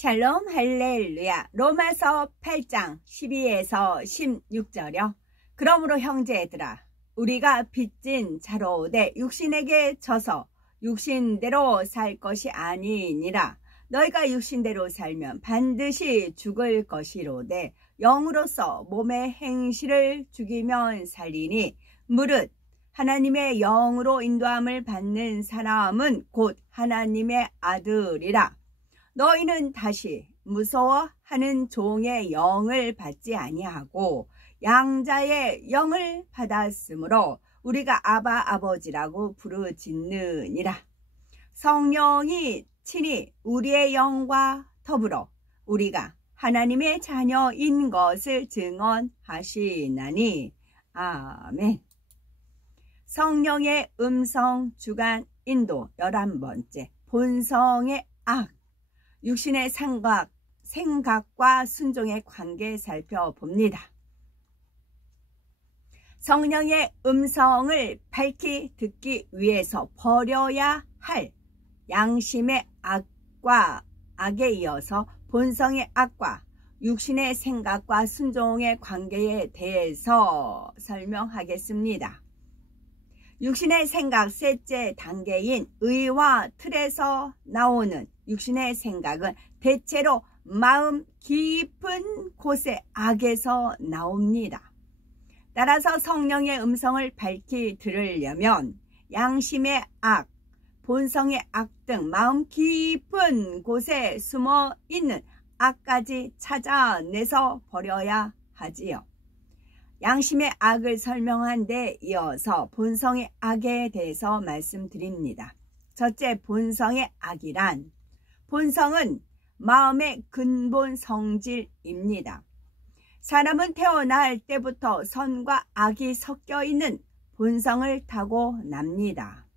샬롬 할렐루야. 로마서 8장 12에서 16절이요. 그러므로 형제들아, 우리가 빚진 자로 내 육신에게 져서 육신대로 살 것이 아니니라. 너희가 육신대로 살면 반드시 죽을 것이로되 영으로서 몸의 행실을 죽이면 살리니, 무릇 하나님의 영으로 인도함을 받는 사람은 곧 하나님의 아들이라. 너희는 다시 무서워하는 종의 영을 받지 아니하고 양자의 영을 받았으므로 우리가 아바 아버지라고 부르짖느니라. 성령이 친히 우리의 영과 더불어 우리가 하나님의 자녀인 것을 증언하시나니. 아멘. 성령의 음성 주간 인도 11번째. 본성의 악. 육신의 생각과 순종의 관계 살펴봅니다. 성령의 음성을 밝히 듣기 위해서 버려야 할 양심의 악과 악에 이어서 본성의 악과 육신의 생각과 순종의 관계에 대해서 설명하겠습니다. 육신의 생각 셋째 단계인 의와 틀에서 나오는 육신의 생각은 대체로 마음 깊은 곳의 악에서 나옵니다. 따라서 성령의 음성을 밝히 들으려면 양심의 악, 본성의 악 등 마음 깊은 곳에 숨어 있는 악까지 찾아내서 버려야 하지요. 양심의 악을 설명한 데 이어서 본성의 악에 대해서 말씀드립니다. 첫째, 본성의 악이란, 본성은 마음의 근본 성질입니다. 사람은 태어날 때부터 선과 악이 섞여 있는 본성을 타고납니다.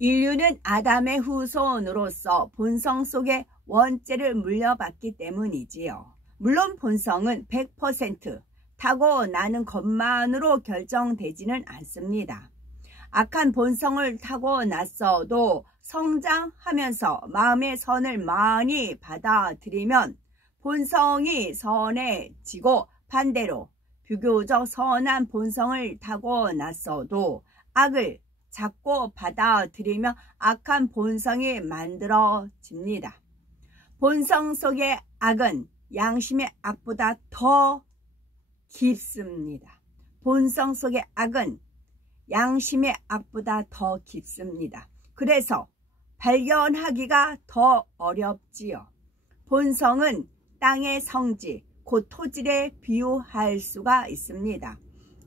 인류는 아담의 후손으로서 본성 속의 원죄를 물려받기 때문이지요. 물론 본성은 100% 타고나는 것만으로 결정되지는 않습니다. 악한 본성을 타고났어도 성장하면서 마음의 선을 많이 받아들이면 본성이 선해지고, 반대로 비교적 선한 본성을 타고났어도 악을 자꾸 받아들이며 악한 본성이 만들어집니다. 본성 속의 악은 양심의 악보다 더 깊습니다. 본성 속의 악은 양심의 악보다 더 깊습니다. 그래서 발견하기가 더 어렵지요. 본성은 땅의 성지, 곧 토질에 비유할 수가 있습니다.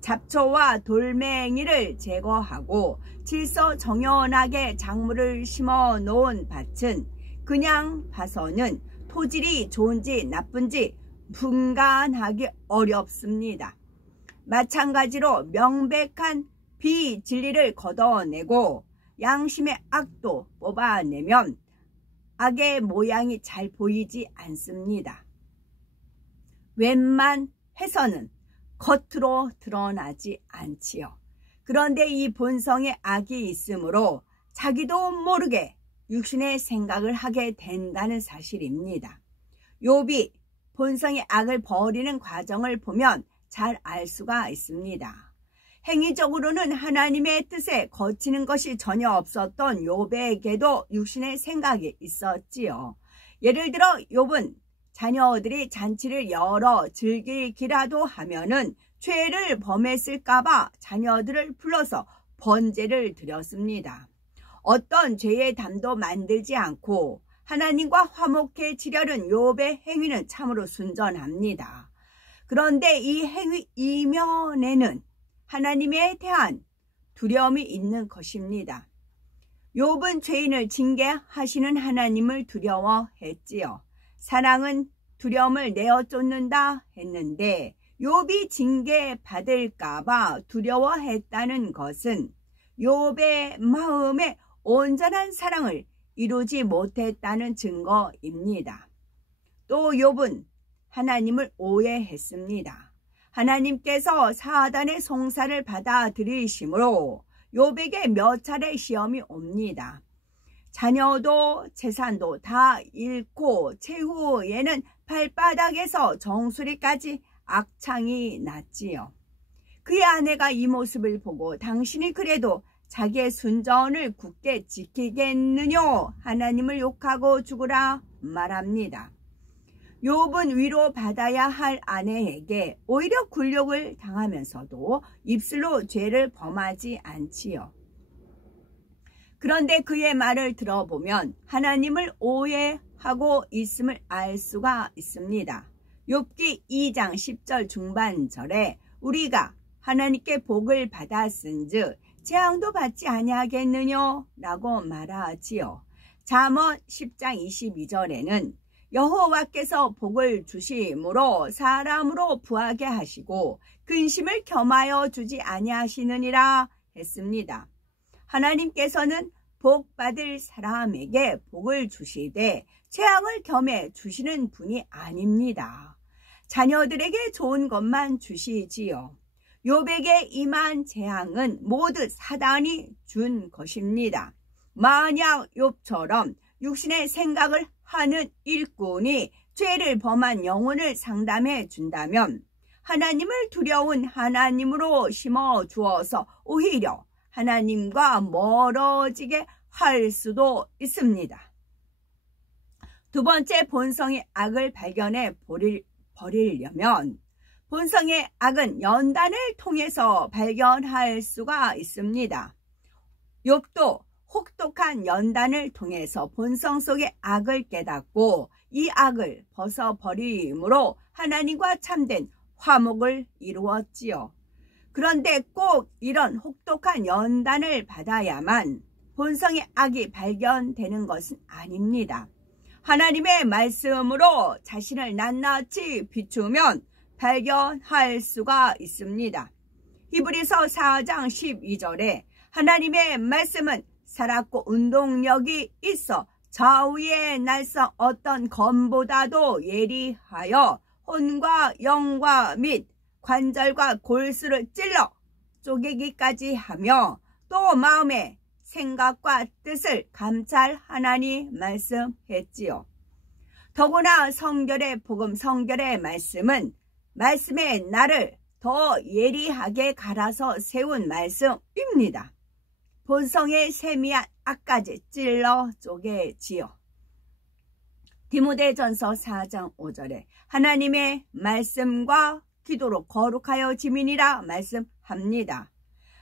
잡초와 돌멩이를 제거하고 질서정연하게 작물을 심어 놓은 밭은 그냥 봐서는 토질이 좋은지 나쁜지 분간하기 어렵습니다. 마찬가지로 명백한 비진리를 걷어내고 양심의 악도 뽑아내면 악의 모양이 잘 보이지 않습니다. 웬만해서는 겉으로 드러나지 않지요. 그런데 이 본성의 악이 있으므로 자기도 모르게 육신의 생각을 하게 된다는 사실입니다. 욥이 본성의 악을 버리는 과정을 보면 잘 알 수가 있습니다. 행위적으로는 하나님의 뜻에 거치는 것이 전혀 없었던 욥에게도 육신의 생각이 있었지요. 예를 들어 욥은 자녀들이 잔치를 열어 즐기기라도 하면은 죄를 범했을까봐 자녀들을 불러서 번제를 드렸습니다. 어떤 죄의 담도 만들지 않고 하나님과 화목해지려는 욥의 행위는 참으로 순전합니다. 그런데 이 행위 이면에는 하나님에 대한 두려움이 있는 것입니다. 욥은 죄인을 징계하시는 하나님을 두려워했지요. 사랑은 두려움을 내어 쫓는다 했는데 욥이 징계받을까봐 두려워했다는 것은 욥의 마음에 온전한 사랑을 이루지 못했다는 증거입니다. 또 욥은 하나님을 오해했습니다. 하나님께서 사단의 송사를 받아들이심으로 욥에게 몇 차례 시험이 옵니다. 자녀도 재산도 다 잃고 최후에는 발바닥에서 정수리까지 악창이 났지요. 그의 아내가 이 모습을 보고 당신이 그래도 자기의 순전을 굳게 지키겠느뇨 하나님을 욕하고 죽으라 말합니다. 욥은 위로받아야 할 아내에게 오히려 굴욕을 당하면서도 입술로 죄를 범하지 않지요. 그런데 그의 말을 들어보면 하나님을 오해하고 있음을 알 수가 있습니다. 욥기 2장 10절 중반절에 우리가 하나님께 복을 받았은즉 재앙도 받지 아니하겠느뇨 라고 말하지요. 잠언 10장 22절에는 여호와께서 복을 주심으로 사람으로 부하게 하시고 근심을 겸하여 주지 아니하시느니라 했습니다. 하나님께서는 복 받을 사람에게 복을 주시되 재앙을 겸해 주시는 분이 아닙니다. 자녀들에게 좋은 것만 주시지요. 욥에게 임한 재앙은 모두 사단이 준 것입니다. 만약 욥처럼 육신의 생각을 하는 일꾼이 죄를 범한 영혼을 상담해 준다면 하나님을 두려운 하나님으로 심어 주어서 오히려 하나님과 멀어지게 할 수도 있습니다. 두 번째, 본성의 악을 발견해 버리려면 본성의 악은 연단을 통해서 발견할 수가 있습니다. 욥도 혹독한 연단을 통해서 본성 속의 악을 깨닫고 이 악을 벗어버림으로 하나님과 참된 화목을 이루었지요. 그런데 꼭 이런 혹독한 연단을 받아야만 본성의 악이 발견되는 것은 아닙니다. 하나님의 말씀으로 자신을 낱낱이 비추면 발견할 수가 있습니다. 히브리서 4장 12절에 하나님의 말씀은 살았고 운동력이 있어 좌우의 날성 어떤 검보다도 예리하여 혼과 영과 및 관절과 골수를 찔러 쪼개기까지 하며 또 마음의 생각과 뜻을 감찰하나니 말씀했지요. 더구나 성결의 복음, 성결의 말씀은 말씀의 나를 더 예리하게 갈아서 세운 말씀입니다. 본성의 세미한 악까지 찔러 쪼개지요. 디모데전서 4장 5절에 하나님의 말씀과 기도로 거룩하여 지민이라 말씀합니다.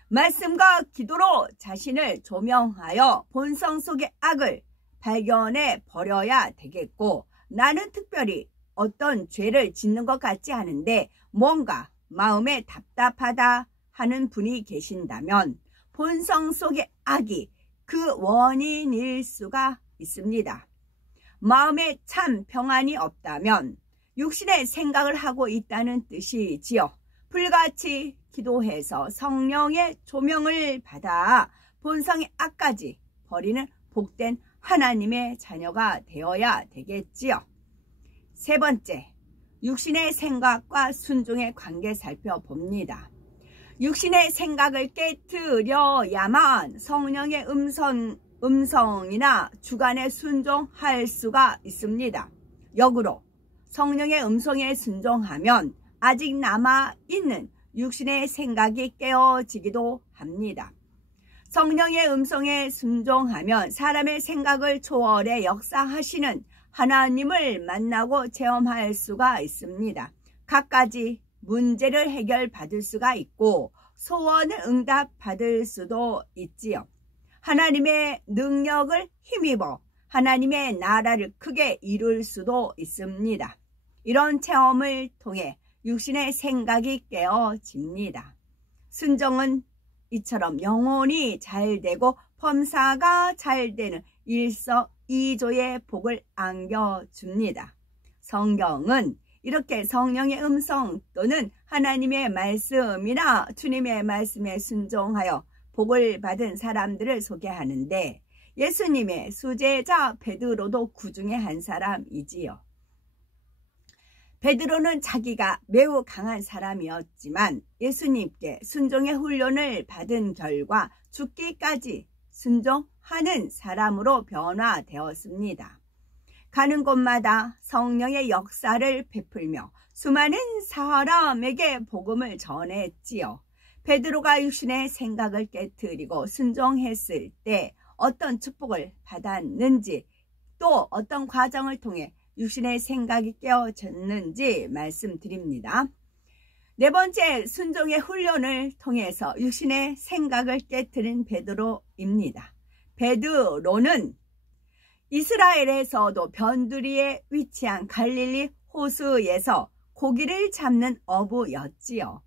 말씀과 기도로 자신을 조명하여 본성 속의 악을 발견해 버려야 되겠고, 나는 특별히 어떤 죄를 짓는 것 같지 않은데 뭔가 마음에 답답하다 하는 분이 계신다면 본성 속의 악이 그 원인일 수가 있습니다. 마음에 참 평안이 없다면 육신의 생각을 하고 있다는 뜻이지요. 불같이 기도해서 성령의 조명을 받아 본성의 악까지 버리는 복된 하나님의 자녀가 되어야 되겠지요. 세 번째, 육신의 생각과 순종의 관계 살펴봅니다. 육신의 생각을 깨트려야만 성령의 음성이나 주관에 순종할 수가 있습니다. 역으로 성령의 음성에 순종하면 아직 남아있는 육신의 생각이 깨어지기도 합니다. 성령의 음성에 순종하면 사람의 생각을 초월해 역사하시는 하나님을 만나고 체험할 수가 있습니다. 갖가지 문제를 해결받을 수가 있고 소원을 응답받을 수도 있지요. 하나님의 능력을 힘입어 하나님의 나라를 크게 이룰 수도 있습니다. 이런 체험을 통해 육신의 생각이 깨어집니다. 순종은 이처럼 영혼이 잘되고 범사가 잘되는 일석이조의 복을 안겨줍니다. 성경은 이렇게 성령의 음성 또는 하나님의 말씀이나 주님의 말씀에 순종하여 복을 받은 사람들을 소개하는데, 예수님의 수제자 베드로도 그 중에 한 사람이지요. 베드로는 자기가 매우 강한 사람이었지만 예수님께 순종의 훈련을 받은 결과 죽기까지 순종하는 사람으로 변화되었습니다. 가는 곳마다 성령의 역사를 베풀며 수많은 사람에게 복음을 전했지요. 베드로가 육신의 생각을 깨트리고 순종했을 때 어떤 축복을 받았는지, 또 어떤 과정을 통해 육신의 생각이 깨어졌는지 말씀드립니다. 네 번째, 순종의 훈련을 통해서 육신의 생각을 깨트린 베드로입니다. 베드로는 이스라엘에서도 변두리에 위치한 갈릴리 호수에서 고기를 잡는 어부였지요.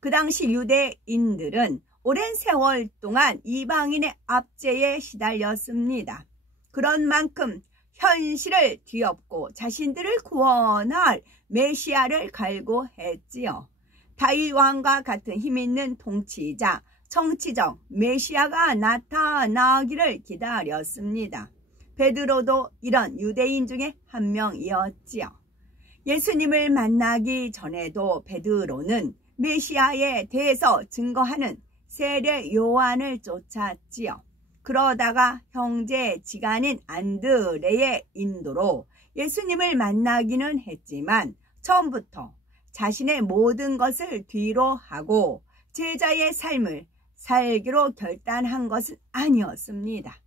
그 당시 유대인들은 오랜 세월 동안 이방인의 압제에 시달렸습니다. 그런 만큼 현실을 뒤엎고 자신들을 구원할 메시아를 갈구했지요. 다윗 왕과 같은 힘있는 통치자, 정치적 메시아가 나타나기를 기다렸습니다. 베드로도 이런 유대인 중에 한 명이었지요. 예수님을 만나기 전에도 베드로는 메시아에 대해서 증거하는 세례 요한을 쫓았지요. 그러다가 형제 지간인 안드레의 인도로 예수님을 만나기는 했지만 처음부터 자신의 모든 것을 뒤로 하고 제자의 삶을 살기로 결단한 것은 아니었습니다.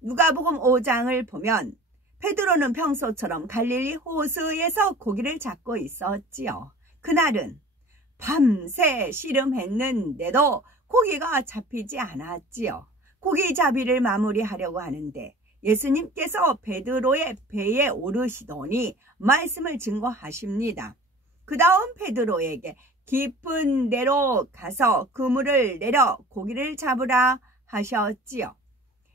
누가복음 5장을 보면 베드로는 평소처럼 갈릴리 호수에서 고기를 잡고 있었지요. 그날은 밤새 씨름했는데도 고기가 잡히지 않았지요. 고기잡이를 마무리하려고 하는데 예수님께서 베드로의 배에 오르시더니 말씀을 증거하십니다. 그 다음 베드로에게 깊은 데로 가서 그물을 내려 고기를 잡으라 하셨지요.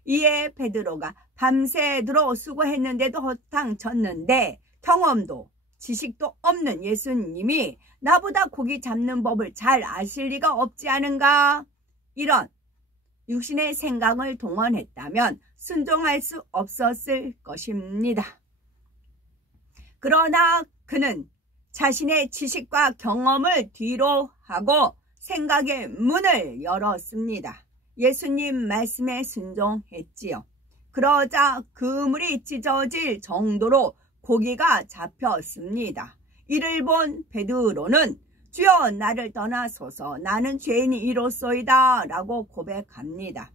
이에 베드로가 밤새도록 수고했는데도 허탕 쳤는데 경험도 지식도 없는 예수님이 나보다 고기 잡는 법을 잘 아실 리가 없지 않은가? 이런 육신의 생각을 동원했다면 순종할 수 없었을 것입니다. 그러나 그는 자신의 지식과 경험을 뒤로 하고 생각의 문을 열었습니다. 예수님 말씀에 순종했지요. 그러자 그물이 찢어질 정도로 고기가 잡혔습니다. 이를 본 베드로는 주여 나를 떠나소서 나는 죄인이로소이다 라고 고백합니다.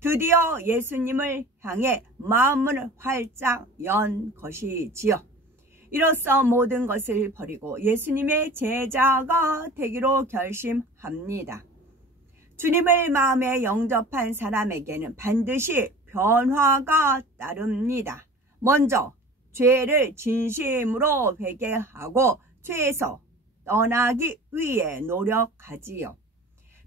드디어 예수님을 향해 마음을 활짝 연 것이지요. 이로써 모든 것을 버리고 예수님의 제자가 되기로 결심합니다. 주님을 마음에 영접한 사람에게는 반드시 변화가 따릅니다. 먼저 죄를 진심으로 회개하고 죄에서 떠나기 위해 노력하지요.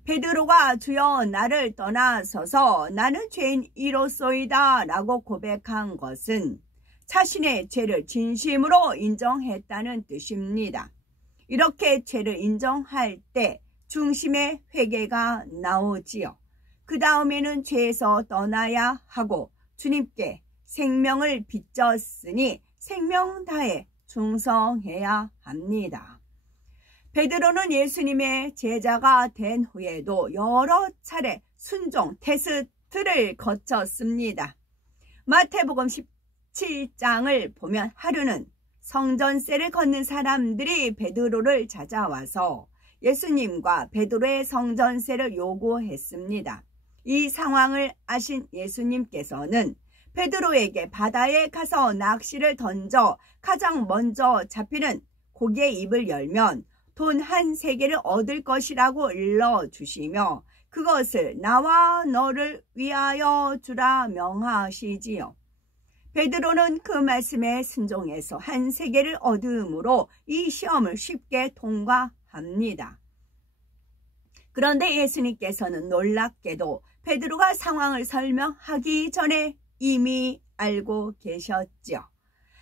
베드로가 주여 나를 떠나소서 나는 죄인이로소이다 라고 고백한 것은 자신의 죄를 진심으로 인정했다는 뜻입니다. 이렇게 죄를 인정할 때 중심의 회개가 나오지요. 그 다음에는 죄에서 떠나야 하고 주님께 생명을 빚졌으니 생명 다해 충성해야 합니다. 베드로는 예수님의 제자가 된 후에도 여러 차례 순종 테스트를 거쳤습니다. 마태복음 17장을 보면 하루는 성전세를 걷는 사람들이 베드로를 찾아와서 예수님과 베드로의 성전세를 요구했습니다. 이 상황을 아신 예수님께서는 베드로에게 바다에 가서 낚시를 던져 가장 먼저 잡히는 고기의 입을 열면 돈 한 세개를 얻을 것이라고 일러주시며 그것을 나와 너를 위하여 주라 명하시지요. 베드로는 그 말씀에 순종해서 한 세개를 얻음으로 이 시험을 쉽게 통과합니다. 그런데 예수님께서는 놀랍게도 베드로가 상황을 설명하기 전에 이미 알고 계셨지요.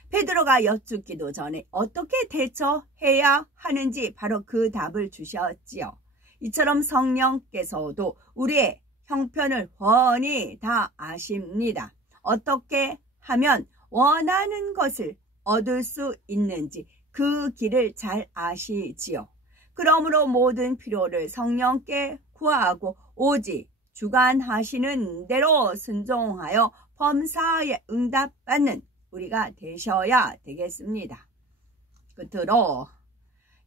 베드로가 여쭙기도 전에 어떻게 대처해야 하는지 바로 그 답을 주셨지요. 이처럼 성령께서도 우리의 형편을 훤히 다 아십니다. 어떻게 하면 원하는 것을 얻을 수 있는지 그 길을 잘 아시지요. 그러므로 모든 필요를 성령께 구하고 오직 주관하시는 대로 순종하여 범사에 응답받는 우리가 되셔야 되겠습니다. 끝으로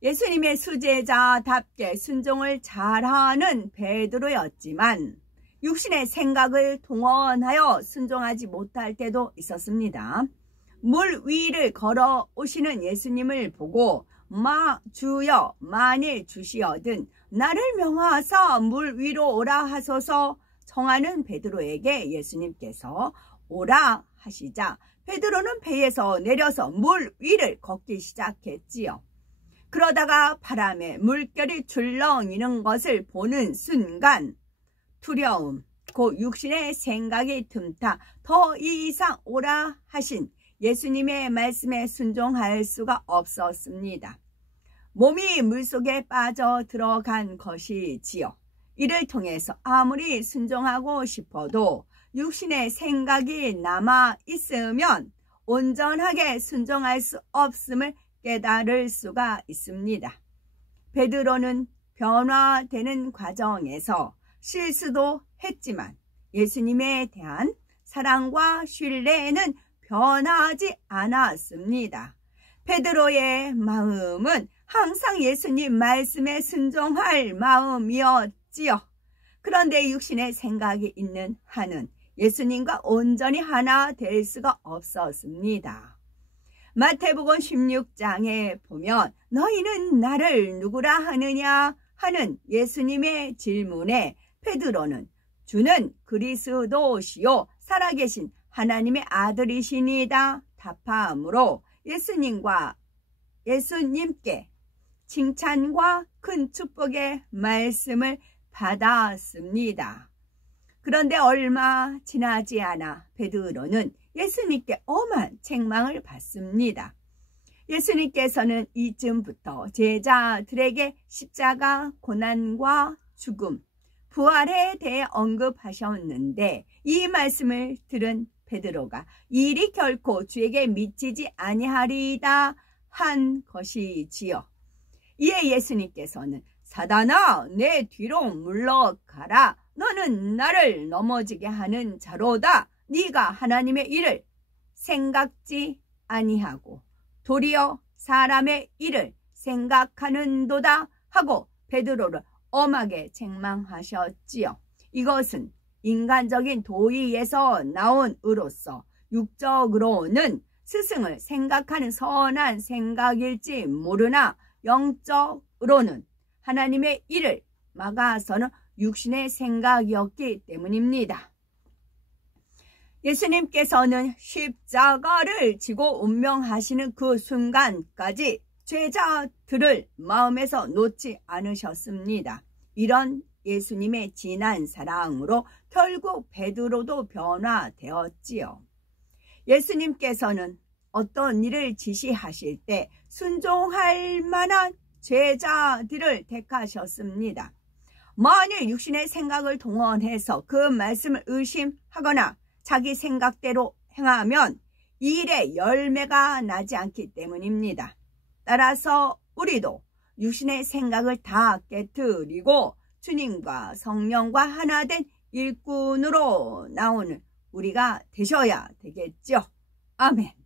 예수님의 수제자답게 순종을 잘하는 베드로였지만 육신의 생각을 동원하여 순종하지 못할 때도 있었습니다. 물 위를 걸어오시는 예수님을 보고 주여 만일 주시어든 나를 명하사 물 위로 오라 하소서 청하는 베드로에게 예수님께서 오라 하시자 베드로는 배에서 내려서 물 위를 걷기 시작했지요. 그러다가 바람에 물결이 출렁이는 것을 보는 순간 두려움, 곧 육신의 생각이 틈타 더 이상 오라 하신 예수님의 말씀에 순종할 수가 없었습니다. 몸이 물속에 빠져 들어간 것이지요. 이를 통해서 아무리 순종하고 싶어도 육신의 생각이 남아 있으면 온전하게 순종할 수 없음을 깨달을 수가 있습니다. 베드로는 변화되는 과정에서 실수도 했지만 예수님에 대한 사랑과 신뢰는 변하지 않았습니다. 베드로의 마음은 항상 예수님 말씀에 순종할 마음이었지요. 그런데 육신의 생각이 있는 한은 예수님과 온전히 하나 될 수가 없었습니다. 마태복음 16장에 보면 너희는 나를 누구라 하느냐 하는 예수님의 질문에 베드로는 주는 그리스도시요 살아계신 하나님의 아들이시니이다 답하므로 예수님께 칭찬과 큰 축복의 말씀을 받았습니다. 그런데 얼마 지나지 않아 베드로는 예수님께 엄한 책망을 받습니다. 예수님께서는 이쯤부터 제자들에게 십자가, 고난과 죽음, 부활에 대해 언급하셨는데 이 말씀을 들은 베드로가 일이 결코 주에게 미치지 아니하리이다 한 것이지요. 이에 예수님께서는 사단아 내 뒤로 물러가라. 너는 나를 넘어지게 하는 자로다. 네가 하나님의 일을 생각지 아니하고 도리어 사람의 일을 생각하는도다 하고 베드로를 엄하게 책망하셨지요. 이것은 인간적인 도의에서 나온 의로서 육적으로는 스승을 생각하는 선한 생각일지 모르나 영적으로는 하나님의 일을 막아서는 육신의 생각이었기 때문입니다. 예수님께서는 십자가를 지고 운명하시는 그 순간까지 제자들을 마음에서 놓지 않으셨습니다. 이런 예수님의 진한 사랑으로 결국 베드로도 변화되었지요. 예수님께서는 어떤 일을 지시하실 때 순종할 만한 제자들을 택하셨습니다. 만일 육신의 생각을 동원해서 그 말씀을 의심하거나 자기 생각대로 행하면 이 일에 열매가 나지 않기 때문입니다. 따라서 우리도 육신의 생각을 다 깨트리고 주님과 성령과 하나 된 일꾼으로 나오는 우리가 되셔야 되겠죠. 아멘.